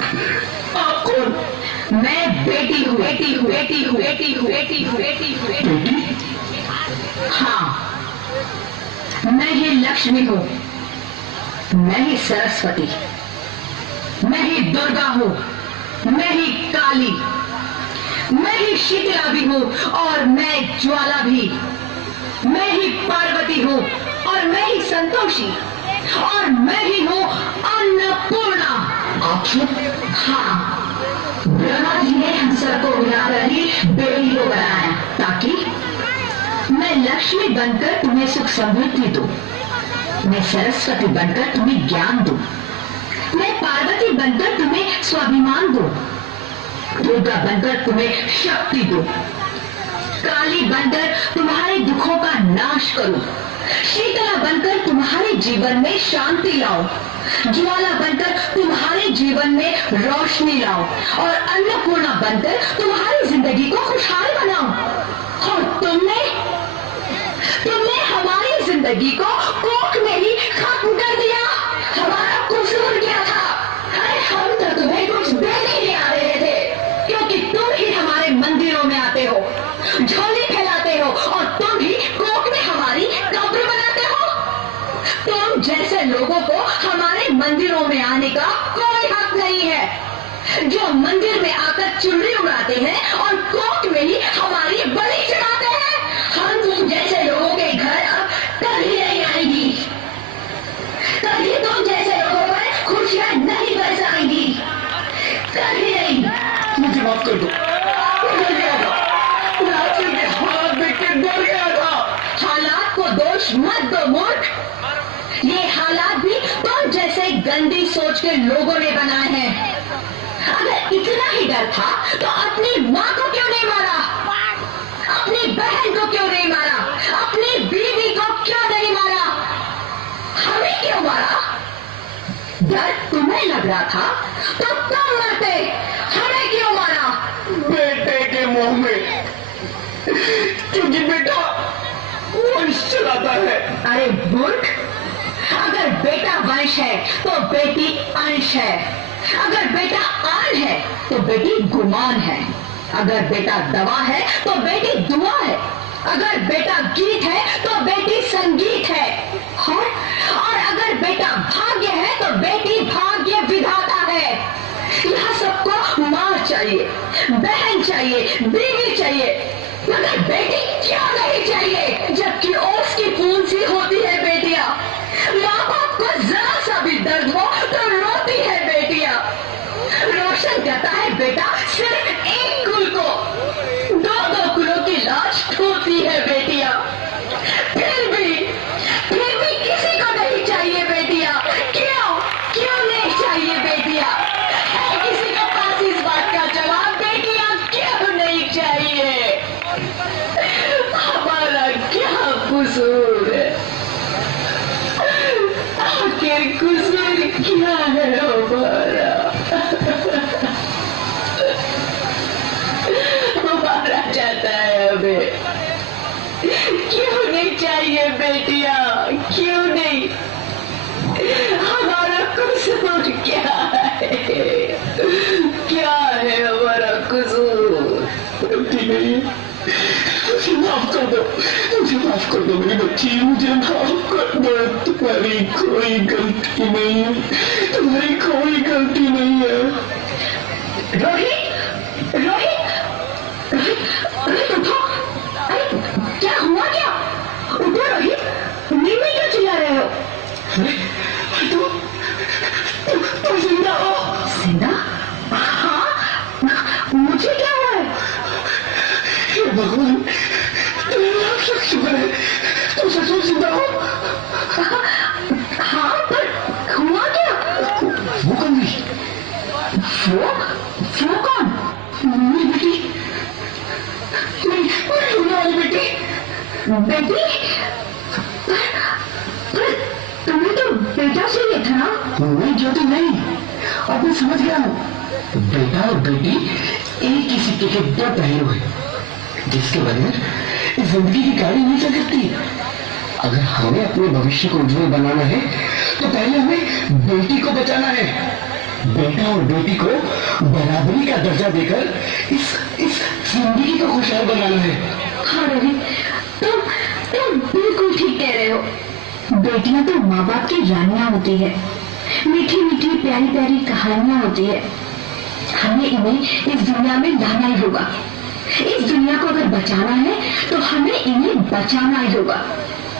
आप कौन? मैं बेटी हूँ, बेटी हूँ, बेटी हूँ, बेटी हूँ, बेटी हूँ, बेटी हूँ, बेटी? हाँ, मैं ही लक्ष्मी हूँ, मैं ही सरस्वती, मैं ही दुर्गा हूँ, मैं ही काली, मैं ही शीतला भी हूँ और मैं ज्वाला भी, मैं ही पार्वती हूँ और मैं ही संतोषी और मैं ही हूँ अन्नपूर्णा। आप सब? हाँ, ब्रह्मा जी ने हम सबको मिलाकर ही बेटी को बनाया ताकि मैं लक्ष्मी बनकर तुम्हें सुख समृद्धि दूं, मैं सरस्वती बनकर तुम्हें ज्ञान दूं, मैं पार्वती बनकर तुम्हें स्वाभिमान दूं, दुर्गा बनकर तुम्हें शक्ति दूं, काली बनकर तुम्हारे दुखों का नाश करूं, शीतला बनकर तुम्हारे जीवन में शांति लाऊं, ज्वाला बनकर तुम्हारे जीवन में रोशनी लाऊं और अन्नपूर्णा बनकर तुम्हारी जिंदगी को खुशहाल बनाऊं। और तुमने हमारी जिंदगी को कोख में ही खत्म कर दिया। हमारा कसूर क्या था? अरे हम तो तुम्हें कुछ देने नहीं आ रहे थे, क्योंकि तुम ही हमारे मंदिरों में आते हो, झोली फैलाते हो और तुम ही कोख में हमारी कब्र बनाते हो। तुम जैसे लोगों को हमारे मंदिरों में आने का कोई हक नहीं है, जो मंदिर में आकर चुनरी उड़ाते हैं और कोर्ट में ही हमारी बलि चढ़ाते हैं। हम तुम जैसे लोगों के घर अब कभी नहीं आएंगी, कभी तुम जैसे लोगों पर खुशियां नहीं बरसाएंगी, कभी नहीं। मुझे माफ कर दो, डर गया था, रात्रि के हालात देख के डर गया था। हालात को दोष मत दो मूर्ख, ये हालात भी तुम जैसे गंदी सोच के लोगों ने बनाए हैं। अगर इतना ही डर था तो अपनी माँ को क्यों नहीं मारा, अपनी बहन को क्यों नहीं मारा, अपनी बीवी को क्यों नहीं मारा, हमें क्यों मारा? डर तुम्हें लग रहा था तो तुम मरते, हमें क्यों मारा? बेटे के मुंह में, क्योंकि बेटा वंश चलाता है। अरे मूर्ख, अगर बेटा वंश है तो बेटी अंश है, अगर बेटा आन है तो बेटी गुमान है, अगर बेटा दवा है तो बेटी दुआ है, अगर बेटा गीत है तो बेटी संगीत है, और अगर बेटा भाग्य है तो बेटी भाग्य विधाता है। यहाँ सबको माँ चाहिए, बहन चाहिए, बीवी चाहिए, मगर बेटी क्यों नहीं चाहिए? जबकि ओस की बूंद सी होती है बेटियां, माँ बाप को जरा सा भी दर्द हो तो रोती है बेटियां। रोशन करता है बेटा सिर्फ एक कुल को, दो दो कुलों की लाश ढोती है बेटियां। फिर भी किसी को नहीं चाहिए बेटियां। क्यों नहीं चाहिए बेटियां? है किसी के पास इस बात का जवाब? बेटियां क्यों नहीं चाहिए? हमारा क्या कसूर है? आखिर कसूर क्या है हमारा? हमारा चाहता है हमें, क्यों नहीं चाहिए बेटियां? क्यों नहीं? हमारा कसूर क्या है? क्या है हमारा कसूर? गलती नहीं, मुझे माफ कर दो, मुझे माफ कर दो मेरी बच्ची, मुझे माफ कर दो। तुम्हारी कोई गलती नहीं है, तुम्हारी कोई गलती नहीं है। रोहित, रोहित, रोहित उठो। अरे क्या हुआ? क्या उठो रोहित, नींद में क्यों चिल्ला रहे हो? तुम जिंदा हो? जिंदा? हाँ, मुझे क्या हुआ है? हे भगवान, तुम्हें लाख लाख शुक्र है, तुम सचमुच जिंदा हो। हाँ, पर हुआ क्या? वो कौन थी? वो कौन? मेरी बेटी, मेरी होने वाली बेटी। बेटी? पर तुम्हें तो बेटा चाहिए था ना? नहीं ज्योति, नहीं, अब मैं समझ गया हूँ। बेटा और बेटी एक ही सिक्के के दो पहलू हैं, जिसके बगैर जिंदगी की गाड़ी नहीं चल सकती। अगर हमें अपने भविष्य को उज्जवल बनाना है तो पहले हमें बेटी को बचाना है। बेटा और बेटी को बराबरी का दर्जा देकर इस जिंदगी को खुशहाल बनाना है। हाँ रवि, तुम बिल्कुल ठीक कह रहे हो। बेटियां तो माँ बाप की रानियां होती है, मीठी मीठी प्यारी प्यारी कहानियां होती है। हमें इन्हें इस दुनिया में लाना ही होगा। इस दुनिया को अगर बचाना है तो हमें इन्हें बचाना ही होगा।